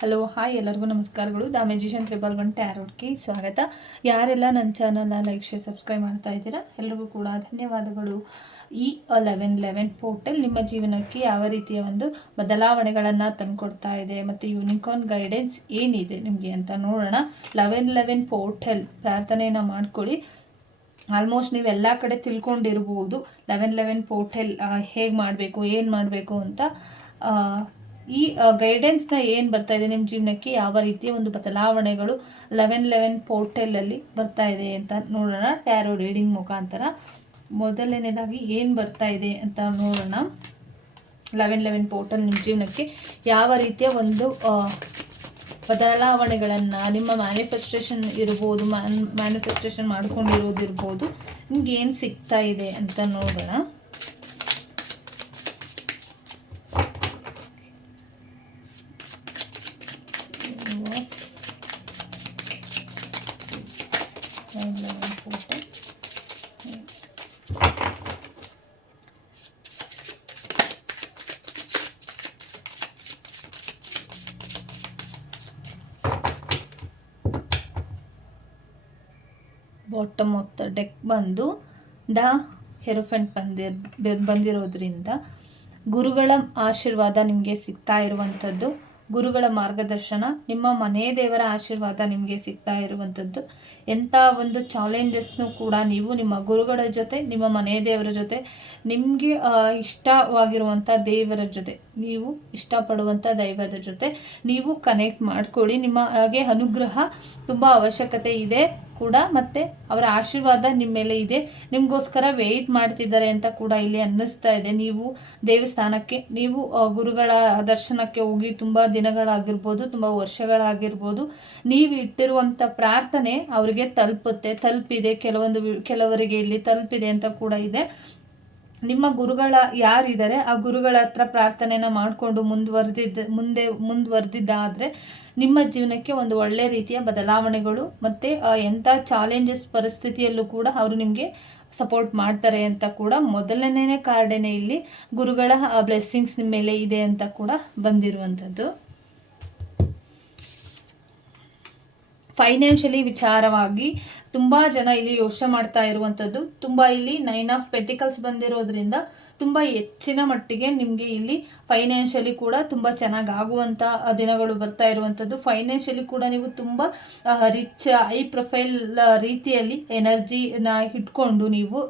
Hello, hi ಎಲ್ಲರಿಗೂ ನಮಸ್ಕಾರಗಳು. The magician triple one ಟ್ಯಾರೋಡ್ಗೆ ಸ್ವಾಗತ. ಯಾರೆಲ್ಲ ನನ್ನ ಚಾನಲ್ನ ಲೈಕ್, ಶೇರ್, ಸಬ್ಸ್ಕ್ರೈಬ್ ಮಾಡ್ತಾ ಇದ್ದೀರಾ, ಎಲ್ರಿಗೂ ಕೂಡ ಧನ್ಯವಾದಗಳು. ಈ ಲೆವೆನ್ ಲೆವೆನ್ ಪೋರ್ಟಲ್ ನಿಮ್ಮ ಜೀವನಕ್ಕೆ ಯಾವ ರೀತಿಯ ಒಂದು ಬದಲಾವಣೆಗಳನ್ನು ತಂದುಕೊಡ್ತಾ ಇದೆ ಮತ್ತು ಯುನಿಕಾರ್ನ್ ಗೈಡೆನ್ಸ್ ಏನಿದೆ ನಿಮಗೆ ಅಂತ ನೋಡೋಣ. ಲೆವೆನ್ ಲೆವೆನ್ ಪೋರ್ಟಲ್ ಪ್ರಾರ್ಥನೆಯನ್ನು ಮಾಡ್ಕೊಳ್ಳಿ. ಆಲ್ಮೋಸ್ಟ್ ನೀವು ಎಲ್ಲ ಕಡೆ ತಿಳ್ಕೊಂಡಿರ್ಬೋದು. ಲೆವೆನ್ ಲೆವೆನ್ ಪೋರ್ಟಲ್ ಹೇಗೆ ಮಾಡಬೇಕು, ಏನು ಮಾಡಬೇಕು ಅಂತ ಈ ಗೈಡೆನ್ಸ್ನ ಏನು ಬರ್ತಾ ಇದೆ ನಿಮ್ಮ ಜೀವನಕ್ಕೆ? ಯಾವ ರೀತಿಯ ಒಂದು ಬದಲಾವಣೆಗಳು ಲೆವೆನ್ ಲೆವೆನ್ ಪೋರ್ಟಲಲ್ಲಿ ಬರ್ತಾ ಇದೆ ಅಂತ ನೋಡೋಣ. ಟ್ಯಾರೋ ರೀಡಿಂಗ್ ಮುಖಾಂತರ. ಮೊದಲನೇದಾಗಿ ಏನು ಬರ್ತಾ ಇದೆ ಅಂತ ನೋಡೋಣ. ಲೆವೆನ್ ಲೆವೆನ್ ಪೋರ್ಟಲ್ ನಿಮ್ಮ ಜೀವನಕ್ಕೆ ಯಾವ ರೀತಿಯ ಒಂದು ಬದಲಾವಣೆಗಳನ್ನು, ನಿಮ್ಮ ಮ್ಯಾನಿಫೆಸ್ಟೇಷನ್ ಇರ್ಬೋದು ಮ್ಯಾನ್ ಮ್ಯಾನಿಫೆಸ್ಟೇಷನ್ ಮಾಡ್ಕೊಂಡಿರೋದು ಇರ್ಬೋದು ನಿಮ್ಗೆ ಏನು ಸಿಗ್ತಾ ಇದೆ ಅಂತ ನೋಡೋಣ. ದ ಡೆಕ್ ಬಂದು ದ ಹೆರೋಫೆಂಟ್ ಬಂದಿರ್ ಬಂದಿರೋದ್ರಿಂದ ಗುರುಗಳ ಆಶೀರ್ವಾದ ನಿಮಗೆ ಸಿಗ್ತಾ ಇರುವಂಥದ್ದು. ಗುರುಗಳ ಮಾರ್ಗದರ್ಶನ, ನಿಮ್ಮ ಮನೆ ದೇವರ ಆಶೀರ್ವಾದ ನಿಮಗೆ ಸಿಗ್ತಾ ಇರುವಂಥದ್ದು. ಎಂಥ ಒಂದು ಚಾಲೆಂಜಸ್ನು ಕೂಡ ನೀವು ನಿಮ್ಮ ಗುರುಗಳ ಜೊತೆ, ನಿಮ್ಮ ಮನೆ ದೇವರ ಜೊತೆ, ನಿಮಗೆ ಇಷ್ಟವಾಗಿರುವಂಥ ದೇವರ ಜೊತೆ, ನೀವು ಇಷ್ಟಪಡುವಂಥ ದೈವದ ಜೊತೆ ನೀವು ಕನೆಕ್ಟ್ ಮಾಡ್ಕೊಳ್ಳಿ. ನಿಮ್ಮ ಹಾಗೆ ಅನುಗ್ರಹ ತುಂಬ ಅವಶ್ಯಕತೆ ಇದೆ. ಕೂಡ ಮತ್ತೆ ಅವರ ಆಶೀರ್ವಾದ ನಿಮ್ಮ ಮೇಲೆ ಇದೆ. ನಿಮಗೋಸ್ಕರ ವೆಯ್ಟ್ ಮಾಡ್ತಿದ್ದಾರೆ ಅಂತ ಕೂಡ ಇಲ್ಲಿ ಅನ್ನಿಸ್ತಾ ಇದೆ. ನೀವು ದೇವಸ್ಥಾನಕ್ಕೆ, ನೀವು ಗುರುಗಳ ದರ್ಶನಕ್ಕೆ ಹೋಗಿ ತುಂಬ ದಿನಗಳಾಗಿರ್ಬೋದು, ತುಂಬ ವರ್ಷಗಳಾಗಿರ್ಬೋದು, ನೀವು ಇಟ್ಟಿರುವಂಥ ಪ್ರಾರ್ಥನೆ ಅವರಿಗೆ ತಲುಪುತ್ತೆ, ತಲುಪಿದೆ. ಕೆಲವೊಂದು ಕೆಲವರಿಗೆ ಇಲ್ಲಿ ತಲುಪಿದೆ ಅಂತ ಕೂಡ ಇದೆ. ನಿಮ್ಮ ಗುರುಗಳ ಯಾರಿದ್ದಾರೆ, ಆ ಗುರುಗಳ ಹತ್ರ ಪ್ರಾರ್ಥನೆನ ಮಾಡಿಕೊಂಡು ಮುಂದುವರೆದಿದ್ದ, ಮುಂದೆ ಮುಂದುವರೆದಿದ್ದಾದರೆ ನಿಮ್ಮ ಜೀವನಕ್ಕೆ ಒಂದು ಒಳ್ಳೆ ರೀತಿಯ ಬದಲಾವಣೆಗಳು ಮತ್ತು ಎಂಥ ಚಾಲೆಂಜಸ್ ಪರಿಸ್ಥಿತಿಯಲ್ಲೂ ಕೂಡ ಅವರು ನಿಮಗೆ ಸಪೋರ್ಟ್ ಮಾಡ್ತಾರೆ ಅಂತ ಕೂಡ ಮೊದಲನೇ ಕಾರ್ಡೇನೆ ಇಲ್ಲಿ ಗುರುಗಳ ಬ್ಲೆಸ್ಸಿಂಗ್ಸ್ ನಿಮ್ಮ ಮೇಲೆ ಇದೆ ಅಂತ ಕೂಡ ಬಂದಿರುವಂಥದ್ದು. ಫೈನಾನ್ಷಿಯಲಿ ವಿಚಾರವಾಗಿ ತುಂಬ ಜನ ಇಲ್ಲಿ ಯೋಚನೆ ಮಾಡ್ತಾ ಇರುವಂಥದ್ದು ತುಂಬಾ ಇಲ್ಲಿ ನೈನ್ ಆಫ್ ಪೆಟಿಕಲ್ಸ್ ಬಂದಿರೋದ್ರಿಂದ ತುಂಬ ಹೆಚ್ಚಿನ ಮಟ್ಟಿಗೆ ನಿಮಗೆ ಇಲ್ಲಿ ಫೈನಾನ್ಷಿಯಲಿ ಕೂಡ ತುಂಬಾ ಚೆನ್ನಾಗಿ ಆಗುವಂತ ದಿನಗಳು ಬರ್ತಾ ಇರುವಂಥದ್ದು ಫೈನಾನ್ಷಿಯಲಿ ಕೂಡ ನೀವು ತುಂಬ ರಿಚ್ ಹೈ ಪ್ರೊಫೈಲ್ ರೀತಿಯಲ್ಲಿ ಎನರ್ಜಿನ ಇಟ್ಕೊಂಡು ನೀವು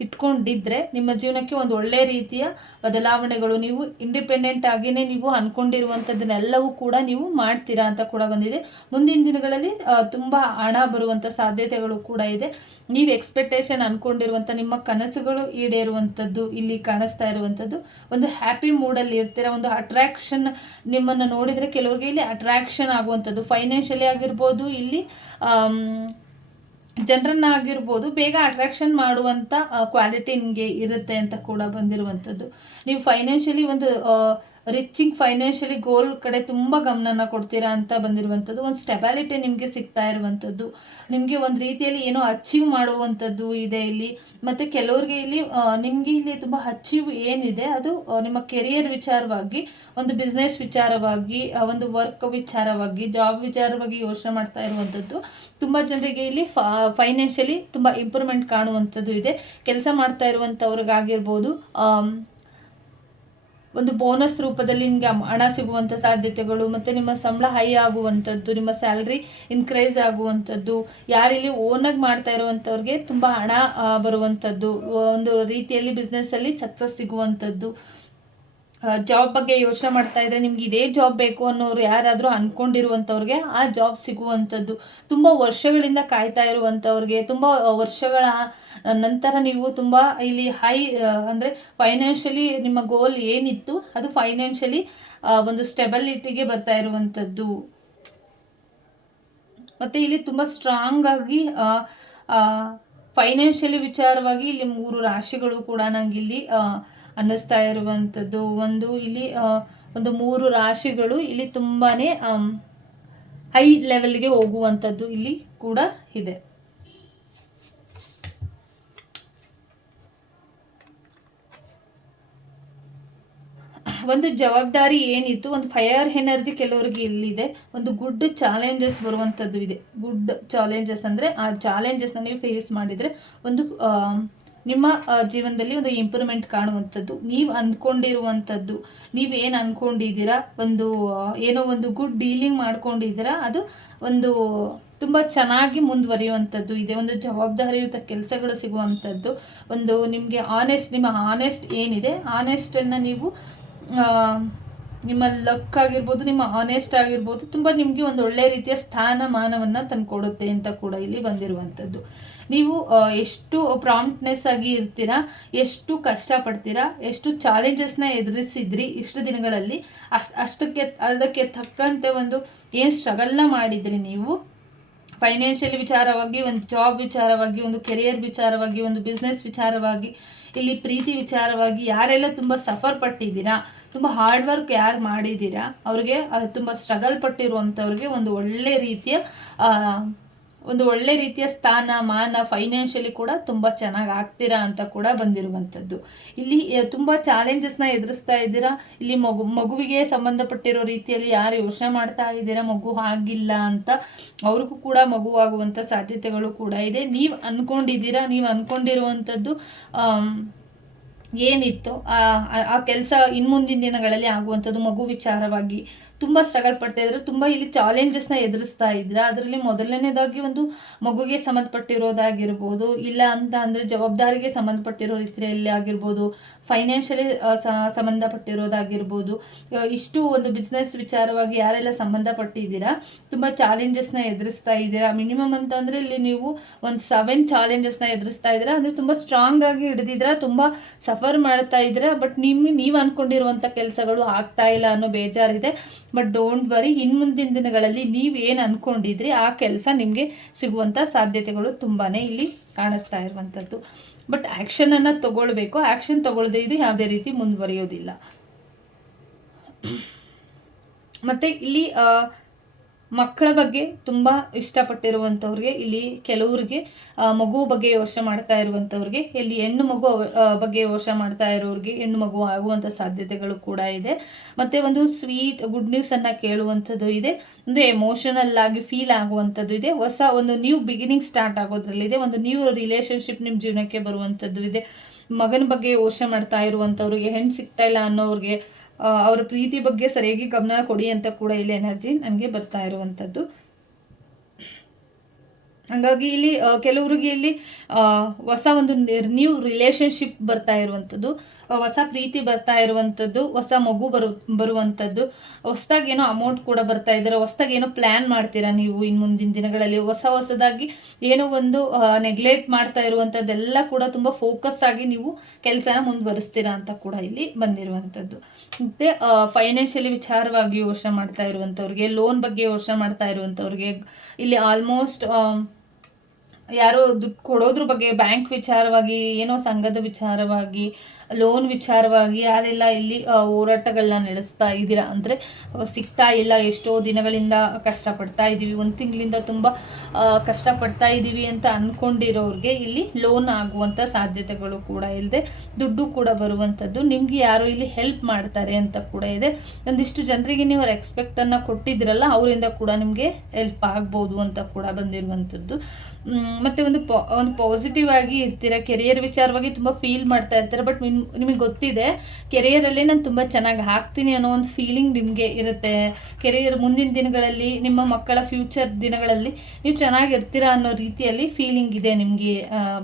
ಇಟ್ಕೊಂಡಿದ್ರೆ ನಿಮ್ಮ ಜೀವನಕ್ಕೆ ಒಂದು ಒಳ್ಳೆ ರೀತಿಯ ಬದಲಾವಣೆಗಳು ನೀವು ಇಂಡಿಪೆಂಡೆಂಟ್ ಆಗಿನೇ ನೀವು ಅನ್ಕೊಂಡಿರುವಂಥದ್ದನ್ನೆಲ್ಲವೂ ಕೂಡ ನೀವು ಮಾಡ್ತೀರಾ ಅಂತ ಕೂಡ ಬಂದಿದೆ. ಮುಂದಿನ ದಿನಗಳಲ್ಲಿ ತುಂಬಾ ಹಣ ಬರುವಂಥ ಸಾಧ್ಯತೆಗಳು ಕೂಡ ಇದೆ. ನೀವು ಎಕ್ಸ್ಪೆಕ್ಟೇಷನ್ ಅಂದ್ಕೊಂಡಿರುವಂಥ ನಿಮ್ಮ ಕನಸುಗಳು ಈಡೇರುವಂಥದ್ದು ಇಲ್ಲಿ ಕಾಣಿಸ್ತಾ ಇರುವಂಥದ್ದು ಒಂದು ಹ್ಯಾಪಿ ಮೂಡಲ್ಲಿ ಇರ್ತೀರ, ಒಂದು ಅಟ್ರಾಕ್ಷನ್ ನಿಮ್ಮನ್ನು ನೋಡಿದರೆ ಕೆಲವರಿಗೆ ಇಲ್ಲಿ ಅಟ್ರಾಕ್ಷನ್ ಆಗುವಂಥದ್ದು ಫೈನಾನ್ಷಿಯಲಿ ಆಗಿರ್ಬೋದು, ಇಲ್ಲಿ ಜನರನ್ನಾಗಿರ್ಬೋದು ಬೇಗ ಅಟ್ರಾಕ್ಷನ್ ಮಾಡುವಂಥ ಕ್ವಾಲಿಟಿ ನಿಮಗೆ ಇರುತ್ತೆ ಅಂತ ಕೂಡ ಬಂದಿರುವಂಥದ್ದು ನೀವು ಫೈನಾನ್ಷಿಯಲಿ ಒಂದು ರಿಚಿಂಗ್ ಫೈನಾನ್ಷಿಯಲಿ ಗೋಲ್ ಕಡೆ ತುಂಬ ಗಮನನ ಕೊಡ್ತೀರಾ ಅಂತ ಬಂದಿರುವಂಥದ್ದು, ಒಂದು ಸ್ಟೆಬಿಲಿಟಿ ನಿಮಗೆ ಸಿಗ್ತಾ ಇರುವಂಥದ್ದು, ನಿಮಗೆ ಒಂದು ರೀತಿಯಲ್ಲಿ ಏನೋ ಅಚೀವ್ ಮಾಡುವಂಥದ್ದು ಇದೆ ಇಲ್ಲಿ. ಮತ್ತು ಕೆಲವ್ರಿಗೆ ಇಲ್ಲಿ ನಿಮಗೆ ಇಲ್ಲಿ ತುಂಬ ಅಚೀವ್ ಏನಿದೆ, ಅದು ನಿಮ್ಮ ಕೆರಿಯರ್ ವಿಚಾರವಾಗಿ, ಒಂದು ಬಿಸ್ನೆಸ್ ವಿಚಾರವಾಗಿ ಒಂದು ವರ್ಕ್ ವಿಚಾರವಾಗಿ ಜಾಬ್ ವಿಚಾರವಾಗಿ ಯೋಚನೆ ಮಾಡ್ತಾ ಇರುವಂಥದ್ದು. ತುಂಬ ಜನರಿಗೆ ಇಲ್ಲಿ ಫೈನಾನ್ಷಿಯಲಿ ತುಂಬ ಇಂಪ್ರೂವ್ಮೆಂಟ್ ಕಾಣುವಂಥದ್ದು ಇದೆ. ಕೆಲಸ ಮಾಡ್ತಾ ಇರುವಂಥವ್ರಿಗಾಗಿರ್ಬೋದು ಒಂದು ಬೋನಸ್ ರೂಪದಲ್ಲಿ ನಿಮಗೆ ಹಣ ಸಿಗುವಂಥ ಸಾಧ್ಯತೆಗಳು, ಮತ್ತು ನಿಮ್ಮ ಸಂಬಳ ಹೈ ಆಗುವಂಥದ್ದು ನಿಮ್ಮ ಸ್ಯಾಲ್ರಿ ಇನ್ಕ್ರೈಸ್ ಆಗುವಂಥದ್ದು ಯಾರಿಲ್ಲಿ ಓನಾಗಿ ಮಾಡ್ತಾ ಇರುವಂಥವ್ರಿಗೆ ತುಂಬ ಹಣ ಬರುವಂಥದ್ದು ಒಂದು ರೀತಿಯಲ್ಲಿ ಬಿಸ್ನೆಸ್ಸಲ್ಲಿ ಸಕ್ಸಸ್ ಸಿಗುವಂಥದ್ದು ಜಾಬ್ ಬಗ್ಗೆ ಯೋಚನೆ ಮಾಡ್ತಾ ಇದ್ರೆ ನಿಮ್ಗೆ ಇದೇ ಜಾಬ್ ಬೇಕು ಅನ್ನೋರು ಯಾರಾದರೂ ಅನ್ಕೊಂಡಿರುವಂಥವ್ರಿಗೆ ಆ ಜಾಬ್ ಸಿಗುವಂಥದ್ದು. ತುಂಬ ವರ್ಷಗಳಿಂದ ಕಾಯ್ತಾ ಇರುವಂಥವ್ರಿಗೆ, ತುಂಬ ವರ್ಷಗಳ ನಂತರ ನೀವು ತುಂಬ ಇಲ್ಲಿ ಹೈ ಅಂದರೆ ಫೈನಾನ್ಷಿಯಲಿ ನಿಮ್ಮ ಗೋಲ್ ಏನಿತ್ತು, ಅದು ಫೈನಾನ್ಷಿಯಲಿ ಒಂದು ಸ್ಟೆಬಿಲಿಟಿಗೆ ಬರ್ತಾ ಇರುವಂಥದ್ದು. ಮತ್ತು ಇಲ್ಲಿ ತುಂಬ ಸ್ಟ್ರಾಂಗ್ ಆಗಿ ಫೈನಾನ್ಷಿಯಲಿ ವಿಚಾರವಾಗಿ ಇಲ್ಲಿ ಮೂರು ರಾಶಿಗಳು ಕೂಡ ನಂಗೆ ಇಲ್ಲಿ ಅನ್ನಿಸ್ತಾ ಇರುವಂಥದ್ದು. ಒಂದು ಇಲ್ಲಿ ಒಂದು ಮೂರು ರಾಶಿಗಳು ಇಲ್ಲಿ ತುಂಬಾ ಹೈ ಲೆವೆಲ್ಗೆ ಹೋಗುವಂಥದ್ದು ಇಲ್ಲಿ ಕೂಡ ಇದೆ. ಒಂದು ಜವಾಬ್ದಾರಿ ಏನಿತ್ತು? ಒಂದು ಫೈರ್ ಎನರ್ಜಿ ಕೆಲವರಿಗೆ ಇಲ್ಲಿದೆ. ಒಂದು ಗುಡ್ ಚಾಲೆಂಜಸ್ ಬರುವಂಥದ್ದು ಇದೆ. ಗುಡ್ ಚಾಲೆಂಜಸ್ ಅಂದರೆ, ಆ ಚಾಲೆಂಜಸ್ನ ನೀವು ಫೇಸ್ ಮಾಡಿದರೆ ಒಂದು ನಿಮ್ಮ ಜೀವನದಲ್ಲಿ ಒಂದು ಇಂಪ್ರೂವ್ಮೆಂಟ್ ಕಾಣುವಂಥದ್ದು. ನೀವು ಅಂದ್ಕೊಂಡಿರುವಂಥದ್ದು, ನೀವು ಏನು ಅಂದ್ಕೊಂಡಿದ್ದೀರಾ ಒಂದು ಏನೋ ಒಂದು ಗುಡ್ ಡೀಲಿಂಗ್ ಮಾಡ್ಕೊಂಡಿದ್ದೀರಾ, ಅದು ಒಂದು ತುಂಬ ಚೆನ್ನಾಗಿ ಮುಂದುವರಿಯುವಂಥದ್ದು. ಇದೆ ಒಂದು ಜವಾಬ್ದಾರಿಯುತ ಕೆಲಸಗಳು ಸಿಗುವಂಥದ್ದು. ಒಂದು ನಿಮಗೆ ಆನೆಸ್ಟ್ ನಿಮ್ಮ ಆನೆಸ್ಟ್ ಏನಿದೆ ಆನೆಸ್ಟನ್ನು ನೀವು ನಿಮ್ಮ ಲಕ್ ಆಗಿರ್ಬೋದು, ನಿಮ್ಮ ಆನೆಸ್ಟ್ ಆಗಿರ್ಬೋದು, ತುಂಬ ನಿಮಗೆ ಒಂದು ಒಳ್ಳೆ ರೀತಿಯ ಸ್ಥಾನಮಾನವನ್ನು ತಂದುಕೊಡುತ್ತೆ ಅಂತ ಕೂಡ ಇಲ್ಲಿ ಬಂದಿರುವಂಥದ್ದು. ನೀವು ಎಷ್ಟು ಪ್ರಾಂಪ್ಟ್ನೆಸ್ ಆಗಿ ಇರ್ತೀರಾ, ಎಷ್ಟು ಕಷ್ಟಪಡ್ತೀರಾ, ಎಷ್ಟು ಚಾಲೆಂಜಸ್ನ ಎದುರಿಸಿದ್ರಿ ಇಷ್ಟು ದಿನಗಳಲ್ಲಿ ಅಷ್ಟು ಅಷ್ಟಕ್ಕೆ, ಅದಕ್ಕೆ ತಕ್ಕಂತೆ ಒಂದು ಏನು ಸ್ಟ್ರಗಲ್ನ ಮಾಡಿದ್ರಿ ನೀವು? ಫೈನಾನ್ಷಿಯಲ್ ವಿಚಾರವಾಗಿ, ಒಂದು ಜಾಬ್ ವಿಚಾರವಾಗಿ, ಒಂದು ಕೆರಿಯರ್ ವಿಚಾರವಾಗಿ, ಒಂದು ಬಿಸ್ನೆಸ್ ವಿಚಾರವಾಗಿ, ಇಲ್ಲಿ ಪ್ರೀತಿ ವಿಚಾರವಾಗಿ ಯಾರೆಲ್ಲ ತುಂಬ ಸಫರ್ ಪಟ್ಟಿದ್ದೀರಾ, ತುಂಬ ಹಾರ್ಡ್ ವರ್ಕ್ ಯಾರು ಮಾಡಿದ್ದೀರಾ, ಅವ್ರಿಗೆ ತುಂಬ ಸ್ಟ್ರಗಲ್ ಪಟ್ಟಿರುವಂಥವ್ರಿಗೆ ಒಂದು ಒಳ್ಳೆ ರೀತಿಯ ಒಂದು ಒಳ್ಳೆ ರೀತಿಯ ಸ್ಥಾನ, ಮಾನ ಫೈನಾನ್ಷಿಯಲಿ ಕೂಡ ತುಂಬ ಚೆನ್ನಾಗಿ ಆಗ್ತೀರಾ ಅಂತ ಕೂಡ ಬಂದಿರುವಂಥದ್ದು. ಇಲ್ಲಿ ತುಂಬ ಚಾಲೆಂಜಸ್ನ ಎದುರಿಸ್ತಾ ಇದ್ದೀರಾ? ಇಲ್ಲಿ ಮಗು, ಮಗುವಿಗೆ ಸಂಬಂಧಪಟ್ಟಿರೋ ರೀತಿಯಲ್ಲಿ ಯಾರು ಯೋಚನೆ ಮಾಡ್ತಾ ಇದ್ದೀರಾ? ಮಗು ಆಗಿಲ್ಲ ಅಂತ ಅವ್ರಿಗೂ ಕೂಡ ಮಗುವಾಗುವಂಥ ಸಾಧ್ಯತೆಗಳು ಕೂಡ ಇದೆ. ನೀವು ಅಂದ್ಕೊಂಡಿದ್ದೀರಾ ನೀವು ಅಂದ್ಕೊಂಡಿರುವಂಥದ್ದು ಏನಿತ್ತು ಆ ಕೆಲಸ ಇನ್ನು ಮುಂದಿನ ದಿನಗಳಲ್ಲಿ ಆಗುವಂಥದ್ದು ಮಗು ವಿಚಾರವಾಗಿ ತುಂಬ ಸ್ಟ್ರಗಲ್ ಪಡ್ತಾ ಇದ್ರು. ತುಂಬ ಇಲ್ಲಿ ಚಾಲೆಂಜಸ್ನ ಎದುರಿಸ್ತಾ ಇದ್ರೆ. ಅದರಲ್ಲಿ ಮೊದಲನೇದಾಗಿ ಒಂದು ಮಗುಗೆ ಸಂಬಂಧಪಟ್ಟಿರೋದಾಗಿರ್ಬೋದು, ಇಲ್ಲ ಅಂತ ಅಂದರೆ ಜವಾಬ್ದಾರಿಗೆ ಸಂಬಂಧಪಟ್ಟಿರೋ ರೀತಿಯಲ್ಲಿ ಆಗಿರ್ಬೋದು ಫೈನಾನ್ಷಿಯಲಿ ಸಂಬಂಧಪಟ್ಟಿರೋದಾಗಿರ್ಬೋದು ಇಷ್ಟು ಒಂದು ಬಿಸ್ನೆಸ್ ವಿಚಾರವಾಗಿ ಯಾರೆಲ್ಲ ಸಂಬಂಧಪಟ್ಟಿದ್ದೀರಾ, ತುಂಬ ಚಾಲೆಂಜಸ್ನ ಎದುರಿಸ್ತಾ ಇದ್ದೀರಾ? ಮಿನಿಮಮ್ ಅಂತಂದರೆ ಇಲ್ಲಿ ನೀವು ಒಂದು ಸೆವೆನ್ ಚಾಲೆಂಜಸ್ನ ಎದುರಿಸ್ತಾ ಇದ್ದೀರಾ? ಅಂದರೆ ತುಂಬ ಸ್ಟ್ರಾಂಗ್ ಆಗಿ ಹಿಡಿದಿದ್ದೀರಾ? ತುಂಬ ಸಫರ್ ಮಾಡ್ತಾ ಇದ್ದೀರಾ? ಬಟ್ ನಿಮ್ಮ ನೀವು ಅಂದ್ಕೊಂಡಿರುವಂಥ ಕೆಲಸಗಳು ಆಗ್ತಾ ಇಲ್ಲ ಅನ್ನೋ ಬೇಜಾರಿದೆ. ಬಟ್ ಡೋಂಟ್ ವರಿ ಇನ್ನು ಮುಂದಿನ ದಿನಗಳಲ್ಲಿ ನೀವು ಏನು ಅಂದ್ಕೊಂಡಿದ್ರಿ ಆ ಕೆಲಸ ನಿಮಗೆ ಸಿಗುವಂಥ ಸಾಧ್ಯತೆಗಳು ತುಂಬಾ ಇಲ್ಲಿ ಕಾಣಿಸ್ತಾ ಇರುವಂಥದ್ದು ಬಟ್ ಆ್ಯಕ್ಷನನ್ನು ತಗೊಳ್ಬೇಕು. ಆಕ್ಷನ್ ತಗೊಳ್ಳದೆ ಇದು ಯಾವುದೇ ರೀತಿ ಮುಂದುವರಿಯೋದಿಲ್ಲ. ಮತ್ತೆ ಇಲ್ಲಿ ಮಕ್ಕಳ ಬಗ್ಗೆ ತುಂಬ ಇಷ್ಟಪಟ್ಟಿರುವಂಥವ್ರಿಗೆ, ಇಲ್ಲಿ ಕೆಲವ್ರಿಗೆ ಮಗು ಬಗ್ಗೆ ಯೋಚನೆ ಮಾಡ್ತಾ ಇರುವಂಥವ್ರಿಗೆ, ಇಲ್ಲಿ ಹೆಣ್ಣು ಮಗು ಬಗ್ಗೆ ಯೋಚನೆ ಮಾಡ್ತಾ ಇರೋರಿಗೆ ಹೆಣ್ಣು ಮಗು ಆಗುವಂಥ ಸಾಧ್ಯತೆಗಳು ಕೂಡ ಇದೆ. ಮತ್ತು ಒಂದು ಸ್ವೀಟ್, ಗುಡ್ ನ್ಯೂಸನ್ನು ಕೇಳುವಂಥದ್ದು ಇದೆ. ಒಂದು ಎಮೋಷನಲ್ ಆಗಿ ಫೀಲ್ ಆಗುವಂಥದ್ದು ಇದೆ. ಹೊಸ ಒಂದು ನ್ಯೂ ಬಿಗಿನಿಂಗ್ ಸ್ಟಾರ್ಟ್ ಆಗೋದ್ರಲ್ಲಿದೆ ಒಂದು ನ್ಯೂ ರಿಲೇಷನ್ಶಿಪ್ ನಿಮ್ಮ ಜೀವನಕ್ಕೆ ಬರುವಂಥದ್ದು ಇದೆ. ಮಗನ ಬಗ್ಗೆ ಯೋಚನೆ ಮಾಡ್ತಾ ಇರುವಂಥವ್ರಿಗೆ, ಹೆಣ್ಣು ಸಿಗ್ತಾ ಇಲ್ಲ ಅನ್ನೋರಿಗೆ ಅವರ ಪ್ರೀತಿ ಬಗ್ಗೆ ಸರಿಯಾಗಿ ಗಮನ ಕೊಡಿ ಅಂತ ಕೂಡ ಇಲ್ಲಿ ಎನರ್ಜಿ ನನಗೆ ಬರ್ತಾ ಇರುವಂಥದ್ದು. ಹಂಗಾಗಿ ಇಲ್ಲಿ ಕೆಲವರಿಗೆ ಇಲ್ಲಿ ಹೊಸ ಒಂದು ನ್ಯೂ ರಿಲೇಶನ್ಶಿಪ್ ಬರ್ತಾ ಇರುವಂಥದ್ದು ಹೊಸ ಪ್ರೀತಿ ಬರ್ತಾ ಇರುವಂಥದ್ದು, ಹೊಸ ಮಗು ಬರು, ಬರುವಂಥದ್ದು, ಹೊಸ್ದಾಗಿ ಏನೋ ಅಮೌಂಟ್ ಕೂಡ ಬರ್ತಾ ಇದ್ದಾರೆ, ಹೊಸ್ದಾಗಿ ಏನೋ ಪ್ಲ್ಯಾನ್ ಮಾಡ್ತೀರಾ ನೀವು ಇನ್ನು ಮುಂದಿನ ದಿನಗಳಲ್ಲಿ? ಹೊಸ ಹೊಸದಾಗಿ ಏನೋ ಒಂದು ನೆಗ್ಲೆಕ್ಟ್ ಮಾಡ್ತಾ ಇರುವಂಥದ್ದೆಲ್ಲ ಕೂಡ ತುಂಬ ಫೋಕಸ್ ಆಗಿ ನೀವು ಕೆಲಸನ ಮುಂದುವರಿಸ್ತೀರಾ ಅಂತ ಕೂಡ ಇಲ್ಲಿ ಬಂದಿರುವಂಥದ್ದು. ಮತ್ತು ಫೈನಾನ್ಷಿಯಲಿ ವಿಚಾರವಾಗಿ ಯೋಚನೆ ಮಾಡ್ತಾ ಇರುವಂಥವ್ರಿಗೆ ಲೋನ್ ಬಗ್ಗೆ ಯೋಚನೆ ಮಾಡ್ತಾ ಇರುವಂಥವ್ರಿಗೆ, ಇಲ್ಲಿ ಆಲ್ಮೋಸ್ಟ್ ಯಾರೋ ದುಡ್ಡು ಕೊಡೋದ್ರ ಬಗ್ಗೆ ಬ್ಯಾಂಕ್ ವಿಚಾರವಾಗಿ ಏನೋ ಸಂಘದ ವಿಚಾರವಾಗಿ ಲೋನ್ ವಿಚಾರವಾಗಿ ಯಾರೆಲ್ಲ ಇಲ್ಲಿ ಹೋರಾಟಗಳನ್ನ ನಡೆಸ್ತಾ ಇದ್ದೀರಾ? ಅಂದರೆ ಸಿಗ್ತಾ ಇಲ್ಲ, ಎಷ್ಟೋ ದಿನಗಳಿಂದ ಕಷ್ಟಪಡ್ತಾ ಇದ್ದೀವಿ ಒಂದು ತಿಂಗಳಿಂದ ತುಂಬ ಕಷ್ಟಪಡ್ತಾ ಇದ್ದೀವಿ ಅಂತ ಅಂದ್ಕೊಂಡಿರೋರಿಗೆ ಇಲ್ಲಿ ಲೋನ್ ಆಗುವಂಥ ಸಾಧ್ಯತೆಗಳು ಕೂಡ ಇಲ್ಲದೆ ದುಡ್ಡು ಕೂಡ ಬರುವಂಥದ್ದು ನಿಮಗೆ ಯಾರು ಇಲ್ಲಿ ಹೆಲ್ಪ್ ಮಾಡ್ತಾರೆ ಅಂತ ಕೂಡ ಇದೆ. ಒಂದಿಷ್ಟು ಜನರಿಗೆ ನೀವು ಎಕ್ಸ್ಪೆಕ್ಟನ್ನು ಕೊಟ್ಟಿದ್ದೀರಲ್ಲ ಅವರಿಂದ ಕೂಡ ನಿಮಗೆ ಹೆಲ್ಪ್ ಆಗ್ಬೋದು ಅಂತ ಕೂಡ ಬಂದಿರುವಂಥದ್ದು ಮತ್ತೆ ಒಂದು ಪಾ, ಒಂದು ಪಾಸಿಟಿವ್ ಆಗಿ ಇರ್ತೀರ? ಕೆರಿಯರ್ ವಿಚಾರವಾಗಿ ತುಂಬ ಫೀಲ್ ಮಾಡ್ತಾ ಇರ್ತಾರೆ, ಬಟ್ ನಿಮಗೆ ಗೊತ್ತಿದೆ, ಕೆರಿಯರಲ್ಲಿ ನಾನು ತುಂಬ ಚೆನ್ನಾಗಿ ಹಾಕ್ತೀನಿ ಅನ್ನೋ ಒಂದು ಫೀಲಿಂಗ್ ನಿಮಗೆ ಇರುತ್ತೆ. ಕೆರಿಯರ್ ಮುಂದಿನ ದಿನಗಳಲ್ಲಿ, ನಿಮ್ಮ ಮಕ್ಕಳ ಫ್ಯೂಚರ್ ದಿನಗಳಲ್ಲಿ ನೀವು ಚೆನ್ನಾಗಿರ್ತೀರಾ ಅನ್ನೋ ರೀತಿಯಲ್ಲಿ ಫೀಲಿಂಗ್ ಇದೆ ನಿಮಗೆ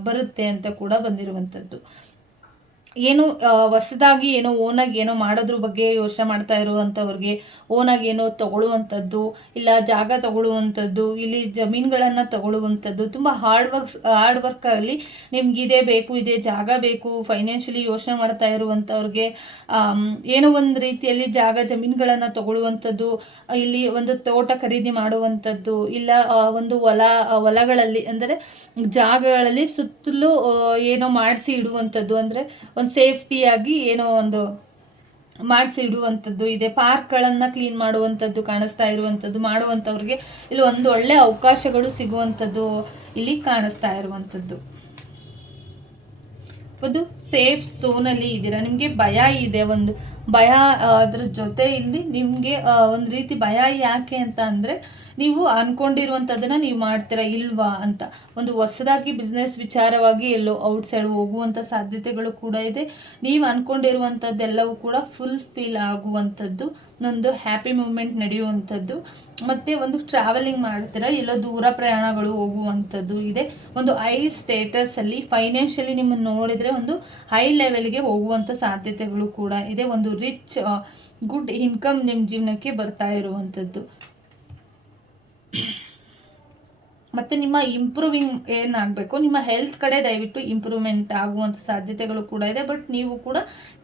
ಬರುತ್ತೆ ಅಂತ ಕೂಡ ಬಂದಿರುವಂಥದ್ದು ಏನು ಹೊಸದಾಗಿ ಏನೋ ಓನಾಗಿ ಏನೋ ಮಾಡೋದ್ರ ಬಗ್ಗೆ ಯೋಚನೆ ಮಾಡ್ತಾ ಇರುವಂಥವ್ರಿಗೆ ಓನಾಗಿ ಏನೋ ತಗೊಳ್ಳುವಂಥದ್ದು, ಇಲ್ಲ ಜಾಗ ತಗೊಳ್ಳುವಂಥದ್ದು, ಇಲ್ಲಿ ಜಮೀನುಗಳನ್ನು ತಗೊಳ್ಳುವಂಥದ್ದು ತುಂಬ ಹಾರ್ಡ್ ವರ್ಕ್ಸ್ ಹಾರ್ಡ್ ವರ್ಕಲ್ಲಿ ನಿಮ್ಗೆ ಇದೇ ಬೇಕು, ಇದೇ ಜಾಗ ಬೇಕು ಫೈನಾನ್ಷಿಯಲಿ ಯೋಚನೆ ಮಾಡ್ತಾ ಇರುವಂಥವ್ರಿಗೆ ಏನೋ ಒಂದು ರೀತಿಯಲ್ಲಿ ಜಾಗ ಜಮೀನುಗಳನ್ನು ತಗೊಳ್ಳುವಂಥದ್ದು, ಇಲ್ಲಿ ಒಂದು ತೋಟ ಖರೀದಿ ಮಾಡುವಂಥದ್ದು, ಇಲ್ಲ ಒಂದು ಹೊಲ ಹೊಲಗಳಲ್ಲಿ, ಅಂದರೆ ಜಾಗಗಳಲ್ಲಿ ಸುತ್ತಲೂ ಏನೋ ಮಾಡಿಸಿ ಇಡುವಂಥದ್ದು, ಅಂದರೆ ಒಂದು ಸೇಫ್ಟಿಯಾಗಿ ಏನೋ ಒಂದು ಮಾಡಿಸಿಡುವಂಥದ್ದು ಇದೆ ಪಾರ್ಕ್ಗಳನ್ನು ಕ್ಲೀನ್ ಮಾಡುವಂಥದ್ದು ಕಾಣಿಸ್ತಾ ಇರುವಂಥದ್ದು ಮಾಡುವಂಥವ್ರಿಗೆ ಇಲ್ಲಿ ಒಂದು ಒಳ್ಳೆ ಅವಕಾಶಗಳು ಸಿಗುವಂಥದ್ದು ಇಲ್ಲಿ ಕಾಣಿಸ್ತಾ ಇರುವಂಥದ್ದು ಒಂದು ಸೇಫ್ ಝೋನಲ್ಲಿ ಇದ್ದೀರಾ? ನಿಮಗೆ ಭಯ ಇದೆ ಒಂದು, ಭಯ, ಅದ್ರ ಜೊತೆ ಇಲ್ಲಿ ನಿಮಗೆ ಒಂದು ರೀತಿ ಭಯ ಯಾಕೆ ಅಂತ ಅಂದರೆ ನೀವು ಅನ್ಕೊಂಡಿರುವಂಥದ್ದನ್ನ ನೀವು ಮಾಡ್ತೀರಾ ಇಲ್ವಾ ಅಂತ. ಒಂದು ಹೊಸದಾಗಿ ಬಿಸ್ನೆಸ್ ವಿಚಾರವಾಗಿ ಎಲ್ಲೋ ಔಟ್ ಸೈಡ್ ಹೋಗುವಂಥ ಸಾಧ್ಯತೆಗಳು ಕೂಡ ಇದೆ. ನೀವು ಅಂದ್ಕೊಂಡಿರುವಂಥದ್ದೆಲ್ಲವೂ ಕೂಡ ಫುಲ್ ಫೀಲ್ ಆಗುವಂಥದ್ದು ಒಂದು ಹ್ಯಾಪಿ ಮೂಮೆಂಟ್ ನಡೆಯುವಂಥದ್ದು ಮತ್ತು ಒಂದು ಟ್ರಾವೆಲಿಂಗ್ ಮಾಡ್ತೀರಾ, ಎಲ್ಲೋ ದೂರ ಪ್ರಯಾಣಗಳು ಹೋಗುವಂಥದ್ದು ಇದೆ. ಒಂದು ಹೈ ಸ್ಟೇಟಸಲ್ಲಿ ಫೈನಾನ್ಷಿಯಲಿ ನಿಮ್ಮನ್ನು ನೋಡಿದರೆ ಒಂದು ಹೈ ಲೆವೆಲ್ಗೆ ಹೋಗುವಂಥ ಸಾಧ್ಯತೆಗಳು ಕೂಡ ಇದೆ. ಒಂದು ರಿಚ್ ಗುಡ್ ಇನ್ಕಮ್ ನಿಮ್ಮ ಜೀವನಕ್ಕೆ ಬರ್ತಾ ಇರುವಂಥದ್ದು ಮತ್ತು ನಿಮ್ಮ ಇಂಪ್ರೂವಿಂಗ್ ಏನಾಗಬೇಕು? ನಿಮ್ಮ ಹೆಲ್ತ್ ಕಡೆ ದಯವಿಟ್ಟು ಇಂಪ್ರೂವ್ಮೆಂಟ್ ಆಗುವಂಥ ಸಾಧ್ಯತೆಗಳು ಕೂಡ ಇದೆ ಬಟ್ ನೀವು ಕೂಡ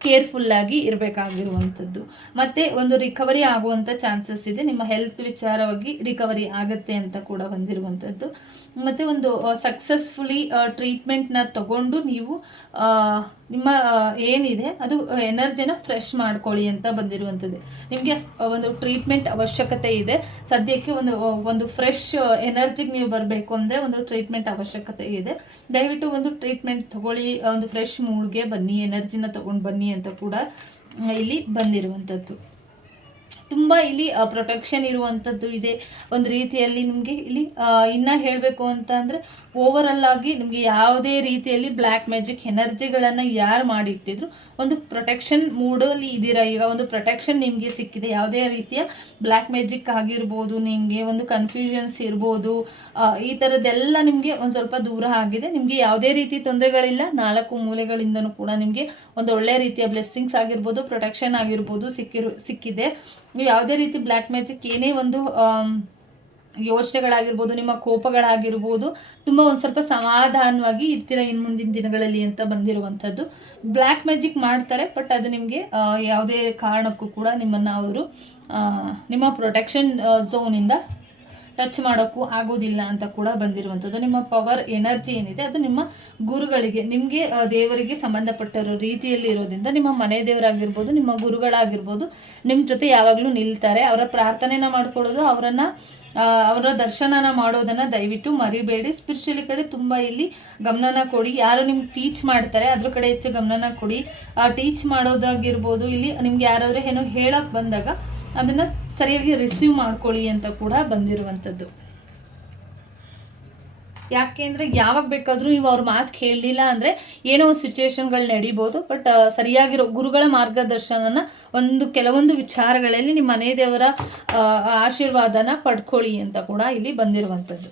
ಕೇರ್ಫುಲ್ಲಾಗಿ ಇರಬೇಕಾಗಿರುವಂಥದ್ದು. ಮತ್ತು ಒಂದು ರಿಕವರಿ ಆಗುವಂಥ ಚಾನ್ಸಸ್ ಇದೆ. ನಿಮ್ಮ ಹೆಲ್ತ್ ವಿಚಾರವಾಗಿ ರಿಕವರಿ ಆಗುತ್ತೆ ಅಂತ ಕೂಡ ಬಂದಿರುವಂಥದ್ದು. ಮತ್ತು ಒಂದು ಸಕ್ಸಸ್ಫುಲಿ ಟ್ರೀಟ್ಮೆಂಟ್ನ ತಗೊಂಡು ನೀವು ನಿಮ್ಮ ಏನಿದೆ ಅದು ಎನರ್ಜಿನ ಫ್ರೆಶ್ ಮಾಡ್ಕೊಳ್ಳಿ ಅಂತ ಬಂದಿರುವಂಥದ್ದು. ನಿಮಗೆ ಒಂದು ಟ್ರೀಟ್ಮೆಂಟ್ ಅವಶ್ಯಕತೆ ಇದೆ. ಸದ್ಯಕ್ಕೆ ಒಂದು ಒಂದು ಫ್ರೆಶ್ ಎನರ್ಜಿಗೆ ನೀವು ಬರಬೇಕು ಅಂದರೆ ಒಂದು ಟ್ರೀಟ್ಮೆಂಟ್ ಅವಶ್ಯಕತೆ ಇದೆ. ದಯವಿಟ್ಟು ಒಂದು ಟ್ರೀಟ್ಮೆಂಟ್ ತಗೊಳ್ಳಿ ಒಂದು ಫ್ರೆಶ್ ಮೂಡ್ಗೆ ಬನ್ನಿ ಎನರ್ಜಿನ ತಗೊಂಡು ಬನ್ನಿ ಅಂತ ಕೂಡ ಇಲ್ಲಿ ಬಂದಿರುವಂಥದ್ದು. ತುಂಬ ಇಲ್ಲಿ ಪ್ರೊಟೆಕ್ಷನ್ ಇರುವಂಥದ್ದು ಇದೆ. ಒಂದು ರೀತಿಯಲ್ಲಿ ನಿಮಗೆ ಇಲ್ಲಿ ಇನ್ನು ಹೇಳಬೇಕು ಅಂತ ಅಂದರೆ ಓವರಲ್ ಆಗಿ ನಿಮಗೆ ಯಾವುದೇ ರೀತಿಯಲ್ಲಿ ಬ್ಲ್ಯಾಕ್ ಮ್ಯಾಜಿಕ್ ಎನರ್ಜಿಗಳನ್ನು ಯಾರು ಮಾಡಿಟ್ಟಿದ್ರು, ಒಂದು ಪ್ರೊಟೆಕ್ಷನ್ ಮೂಡಲ್ಲಿ ಇದ್ದೀರಾ? ಈಗ ಒಂದು ಪ್ರೊಟೆಕ್ಷನ್ ನಿಮಗೆ ಸಿಕ್ಕಿದೆ. ಯಾವುದೇ ರೀತಿಯ ಬ್ಲ್ಯಾಕ್ ಮ್ಯಾಜಿಕ್ ಆಗಿರ್ಬೋದು, ನಿಮಗೆ ಒಂದು ಕನ್ಫ್ಯೂಷನ್ಸ್ ಇರ್ಬೋದು ಈ ಥರದ್ದೆಲ್ಲ ನಿಮಗೆ ಒಂದು ಸ್ವಲ್ಪ ದೂರ ಆಗಿದೆ. ನಿಮಗೆ ಯಾವುದೇ ರೀತಿ ತೊಂದರೆಗಳಿಲ್ಲ. ನಾಲ್ಕು ಮೂಲೆಗಳಿಂದನೂ ಕೂಡ ನಿಮಗೆ ಒಂದು ಒಳ್ಳೆಯ ರೀತಿಯ ಬ್ಲೆಸ್ಸಿಂಗ್ಸ್ ಆಗಿರ್ಬೋದು ಪ್ರೊಟೆಕ್ಷನ್ ಆಗಿರ್ಬೋದು ಸಿಕ್ಕಿರು, ಸಿಕ್ಕಿದೆ. ನೀವು ಯಾವುದೇ ರೀತಿ ಬ್ಲ್ಯಾಕ್ ಮ್ಯಾಜಿಕ್ ಏನೇ ಒಂದು ಯೋಚನೆಗಳಾಗಿರ್ಬೋದು, ನಿಮ್ಮ ಕೋಪಗಳಾಗಿರ್ಬೋದು, ತುಂಬ ಒಂದು ಸ್ವಲ್ಪ ಸಮಾಧಾನವಾಗಿ ಇರ್ತೀರ ಇನ್ನು ಮುಂದಿನ ದಿನಗಳಲ್ಲಿ ಅಂತ ಬಂದಿರುವಂಥದ್ದು. ಬ್ಲ್ಯಾಕ್ ಮ್ಯಾಜಿಕ್ ಮಾಡ್ತಾರೆ ಬಟ್ ಅದು ನಿಮಗೆ ಯಾವುದೇ ಕಾರಣಕ್ಕೂ ಕೂಡ ನಿಮ್ಮನ್ನು ಅವರು ನಿಮ್ಮ ಪ್ರೊಟೆಕ್ಷನ್ ಝೋನಿಂದ ಟಚ್ ಮಾಡೋಕ್ಕೂ ಆಗೋದಿಲ್ಲ ಅಂತ ಕೂಡ ಬಂದಿರುವಂಥದ್ದು. ನಿಮ್ಮ ಪವರ್ ಎನರ್ಜಿ ಏನಿದೆ, ಅದು ನಿಮ್ಮ ಗುರುಗಳಿಗೆ, ನಿಮಗೆ ದೇವರಿಗೆ ಸಂಬಂಧಪಟ್ಟಿರೋ ರೀತಿಯಲ್ಲಿ ಇರೋದ್ರಿಂದ ನಿಮ್ಮ ಮನೆ ದೇವರಾಗಿರ್ಬೋದು, ನಿಮ್ಮ ಗುರುಗಳಾಗಿರ್ಬೋದು ನಿಮ್ಮ ಜೊತೆ ಯಾವಾಗಲೂ ನಿಲ್ತಾರೆ. ಅವರ ಪ್ರಾರ್ಥನೆನ ಮಾಡ್ಕೊಳ್ಳೋದು, ಅವರನ್ನು ಅವರ ದರ್ಶನನ ಮಾಡೋದನ್ನು ದಯವಿಟ್ಟು ಮರಿಬೇಡಿ. ಸ್ಪಿರಿಚುವಲಿ ಕಡೆ ತುಂಬ ಇಲ್ಲಿ ಗಮನನ ಕೊಡಿ. ಯಾರು ನಿಮ್ಗೆ ಟೀಚ್ ಮಾಡ್ತಾರೆ, ಅದ್ರ ಕಡೆ ಹೆಚ್ಚು ಗಮನನ ಕೊಡಿ. ಟೀಚ್ ಮಾಡೋದಾಗಿರ್ಬೋದು, ಇಲ್ಲಿ ನಿಮ್ಗೆ ಯಾರಾದರೂ ಏನೋ ಹೇಳೋಕ್ಕೆ ಬಂದಾಗ, ಅದನ್ನು ಸರಿಯಾಗಿ ರಿಸೀವ್ ಮಾಡ್ಕೊಳ್ಳಿ ಅಂತ ಕೂಡ ಬಂದಿರುವಂಥದ್ದು. ಯಾಕೆ ಅಂದರೆ ಯಾವಾಗ ಬೇಕಾದರೂ ನೀವು ಅವ್ರ ಮಾತು ಕೇಳಲಿಲ್ಲ ಅಂದರೆ ಏನೋ ಒಂದು ಸಿಚುವೇಶನ್ಗಳು ನಡಿಬೋದು ಬಟ್ ಸರಿಯಾಗಿರೋ ಗುರುಗಳ ಮಾರ್ಗದರ್ಶನನ ಒಂದು ಕೆಲವೊಂದು ವಿಚಾರಗಳಲ್ಲಿ ನಿಮ್ಮ ಮನೆ ದೇವರ ಆಶೀರ್ವಾದನ ಪಡ್ಕೊಳ್ಳಿ ಅಂತ ಕೂಡ ಇಲ್ಲಿ ಬಂದಿರುವಂಥದ್ದು.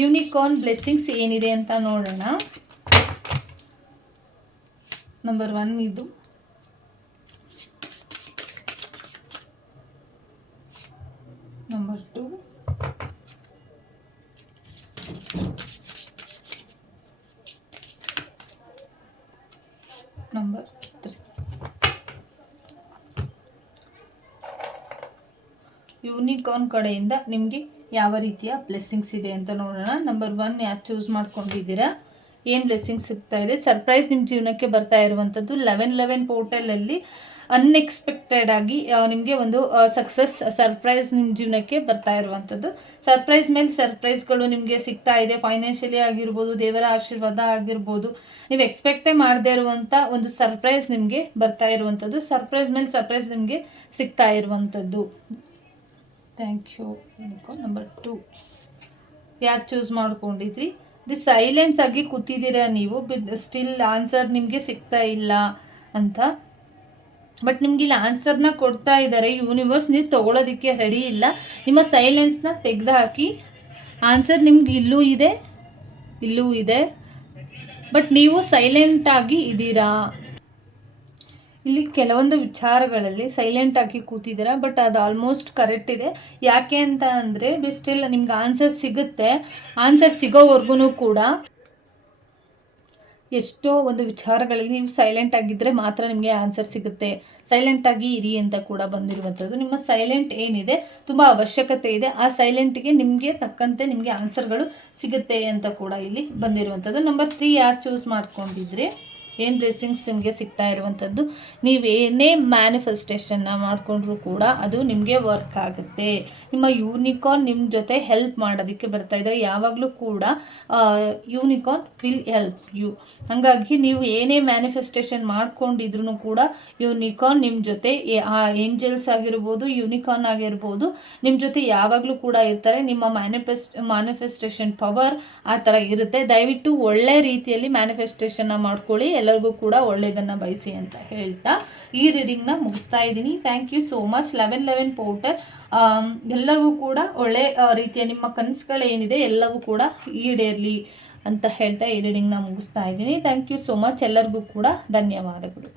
ಯೂನಿಕಾರ್ನ್ ಬ್ಲೆಸ್ಸಿಂಗ್ಸ್ ಏನಿದೆ ಅಂತ ನೋಡೋಣ. ನಂಬರ್ ಒನ್ ಇದು number two number three unicorn ಕಡೆಯಿಂದ ನಿಮಗೆ ಯಾವ ರೀತಿಯ ಬ್ಲೆಸ್ಸಿಂಗ್ಸ್ ಇದೆ ಅಂತ ನೋಡೋಣ. ನಂಬರ್ ಒನ್ ಯಾರು ಚೂಸ್ ಮಾಡ್ಕೊಂಡಿದ್ದೀರಾ? ಏನು ಬ್ಲೆಸ್ಸಿಂಗ್ಸ್ ಸಿಗ್ತಾ ಇದೆ? ಸರ್ಪ್ರೈಸ್ ನಿಮ್ಮ ಜೀವನಕ್ಕೆ ಬರ್ತಾ ಇರುವಂಥದ್ದು ಲೆವೆನ್ ಲೆವೆನ್ ಪೋರ್ಟಲಲ್ಲಿ ಅನ್ಎಕ್ಸ್ಪೆಕ್ಟೆಡ್ ಆಗಿ ನಿಮಗೆ ಒಂದು ಸಕ್ಸಸ್ ಸರ್ಪ್ರೈಸ್ ನಿಮ್ಮ ಜೀವನಕ್ಕೆ ಬರ್ತಾ ಇರುವಂಥದ್ದು ಸರ್ಪ್ರೈಸ್ ಮೇಲೆ ಸರ್ಪ್ರೈಸ್ಗಳು ನಿಮಗೆ ಸಿಗ್ತಾ ಇದೆ. ಫೈನಾನ್ಷಿಯಲಿ ಆಗಿರ್ಬೋದು, ದೇವರ ಆಶೀರ್ವಾದ ಆಗಿರ್ಬೋದು. ನೀವು ಎಕ್ಸ್ಪೆಕ್ಟೇ ಮಾಡದೇ ಇರುವಂಥ ಒಂದು ಸರ್ಪ್ರೈಸ್ ನಿಮಗೆ ಬರ್ತಾ ಇರುವಂಥದ್ದು ಸರ್ಪ್ರೈಸ್ ಮೇಲೆ ಸರ್ಪ್ರೈಸ್ ನಿಮಗೆ ಸಿಗ್ತಾ ಇರುವಂಥದ್ದು ಥ್ಯಾಂಕ್ ಯು ನಂಬರ್ ಟು ಯಾಕೆ ಚೂಸ್ ಮಾಡ್ಕೊಂಡಿದ್ರಿ? ಇದು ಸೈಲೆನ್ಸ್ ಆಗಿ ಕೂತಿದ್ದೀರಾ ನೀವು? ಸ್ಟಿಲ್ ಆನ್ಸರ್ ನಿಮಗೆ ಸಿಗ್ತಾ ಇಲ್ಲ ಅಂತ. ಬಟ್ ನಿಮ್ಗೆ ಇಲ್ಲಿ ಆನ್ಸರ್ನ ಕೊಡ್ತಾ ಇದ್ದಾರೆ. ಯೂನಿವರ್ಸ್ ನೀವು ತಗೊಳ್ಳೋದಕ್ಕೆ ರೆಡಿ ಇಲ್ಲ. ನಿಮ್ಮ ಸೈಲೆನ್ಸ್ನ ತೆಗೆದು ಹಾಕಿ ಆನ್ಸರ್ ನಿಮ್ಗೆ ಇಲ್ಲೂ ಇದೆ ಇಲ್ಲೂ ಇದೆ. ಬಟ್ ನೀವು ಸೈಲೆಂಟಾಗಿ ಇದ್ದೀರಾ? ಇಲ್ಲಿ ಕೆಲವೊಂದು ವಿಚಾರಗಳಲ್ಲಿ ಸೈಲೆಂಟ್ ಆಗಿ ಕೂತಿದ್ದೀರಾ ಬಟ್ ಅದು ಆಲ್ಮೋಸ್ಟ್ ಕರೆಕ್ಟ್ ಇದೆ. ಯಾಕೆ ಅಂತ ಅಂದರೆ ಸ್ಟಿಲ್ ನಿಮ್ಗೆ ಆನ್ಸರ್ ಸಿಗುತ್ತೆ. ಆನ್ಸರ್ ಸಿಗೋವರೆಗೂ ಕೂಡ ಎಷ್ಟೋ ಒಂದು ವಿಚಾರಗಳಲ್ಲಿ ನೀವು ಸೈಲೆಂಟ್ ಆಗಿದ್ದರೆ ಮಾತ್ರ ನಿಮಗೆ ಆನ್ಸರ್ ಸಿಗುತ್ತೆ. ಸೈಲೆಂಟ್ ಆಗಿ ಇರಿ ಅಂತ ಕೂಡ ಬಂದಿರುವಂಥದ್ದು. ನಿಮ್ಮ ಸೈಲೆಂಟ್ ಏನಿದೆ, ತುಂಬ ಅವಶ್ಯಕತೆ ಇದೆ. ಆ ಸೈಲೆಂಟ್ಗೆ ನಿಮಗೆ ತಕ್ಕಂತೆ ನಿಮಗೆ ಆನ್ಸರ್ಗಳು ಸಿಗುತ್ತೆ ಅಂತ ಕೂಡ ಇಲ್ಲಿ ಬಂದಿರುವಂಥದ್ದು. ನಂಬರ್ ತ್ರೀ ಯಾರು ಚೂಸ್ ಮಾಡ್ಕೊಂಡಿದ್ರಿ? ಏನು ಬ್ಲೆಸ್ಸಿಂಗ್ಸ್ ನಿಮಗೆ ಸಿಗ್ತಾ ಇರುವಂಥದ್ದು ನೀವೇನೇ ಮ್ಯಾನಿಫೆಸ್ಟೇಷನ್ನ ಮಾಡಿಕೊಂಡ್ರೂ ಕೂಡ ಅದು ನಿಮಗೆ ವರ್ಕ್ ಆಗುತ್ತೆ. ನಿಮ್ಮ ಯೂನಿಕಾರ್ನ್ ನಿಮ್ಮ ಜೊತೆ ಹೆಲ್ಪ್ ಮಾಡೋದಕ್ಕೆ ಬರ್ತಾ ಇದ್ದಾರೆ ಯಾವಾಗಲೂ ಕೂಡ ಯೂನಿಕಾರ್ನ್ ವಿಲ್ ಹೆಲ್ಪ್ ಯು ಹಾಗಾಗಿ ನೀವು ಏನೇ ಮ್ಯಾನಿಫೆಸ್ಟೇಷನ್ ಮಾಡ್ಕೊಂಡಿದ್ರು ಕೂಡ ಯೂನಿಕಾರ್ನ್ ನಿಮ್ಮ ಜೊತೆ ಆ ಏಂಜಲ್ಸ್ ಆಗಿರ್ಬೋದು ಯೂನಿಕಾರ್ನ್ ಆಗಿರ್ಬೋದು ನಿಮ್ಮ ಜೊತೆ ಯಾವಾಗಲೂ ಕೂಡ ಇರ್ತಾರೆ. ನಿಮ್ಮ ಮ್ಯಾನಿಫೆಸ್ಟ್ ಮ್ಯಾನಿಫೆಸ್ಟೇಷನ್ ಪವರ್ ಆ ಥರ ಇರುತ್ತೆ. ದಯವಿಟ್ಟು ಒಳ್ಳೆ ರೀತಿಯಲ್ಲಿ ಮ್ಯಾನಿಫೆಸ್ಟೇಷನ್ನ ಮಾಡ್ಕೊಳ್ಳಿ. ಎಲ್ಲರಿಗೂ ಕೂಡ ಒಳ್ಳೆಯದನ್ನು ಬಯಸಿ ಅಂತ ಹೇಳ್ತಾ ಈ ರೀಡಿಂಗ್ನ ಮುಗಿಸ್ತಾ ಇದ್ದೀನಿ. Thank you so much eleven eleven portal ಎಲ್ಲರಿಗೂ ಕೂಡ ಒಳ್ಳೆ ರೀತಿಯ ನಿಮ್ಮ ಕನಸುಗಳೇನಿದೆ ಎಲ್ಲವೂ ಕೂಡ ಈಡೇರಲಿ ಅಂತ ಹೇಳ್ತಾ ಈ ರೀಡಿಂಗ್ನ ಮುಗಿಸ್ತಾ ಇದ್ದೀನಿ. ಥ್ಯಾಂಕ್ ಯು ಸೋ ಮಚ್ ಎಲ್ಲರಿಗೂ ಕೂಡ ಧನ್ಯವಾದಗಳು.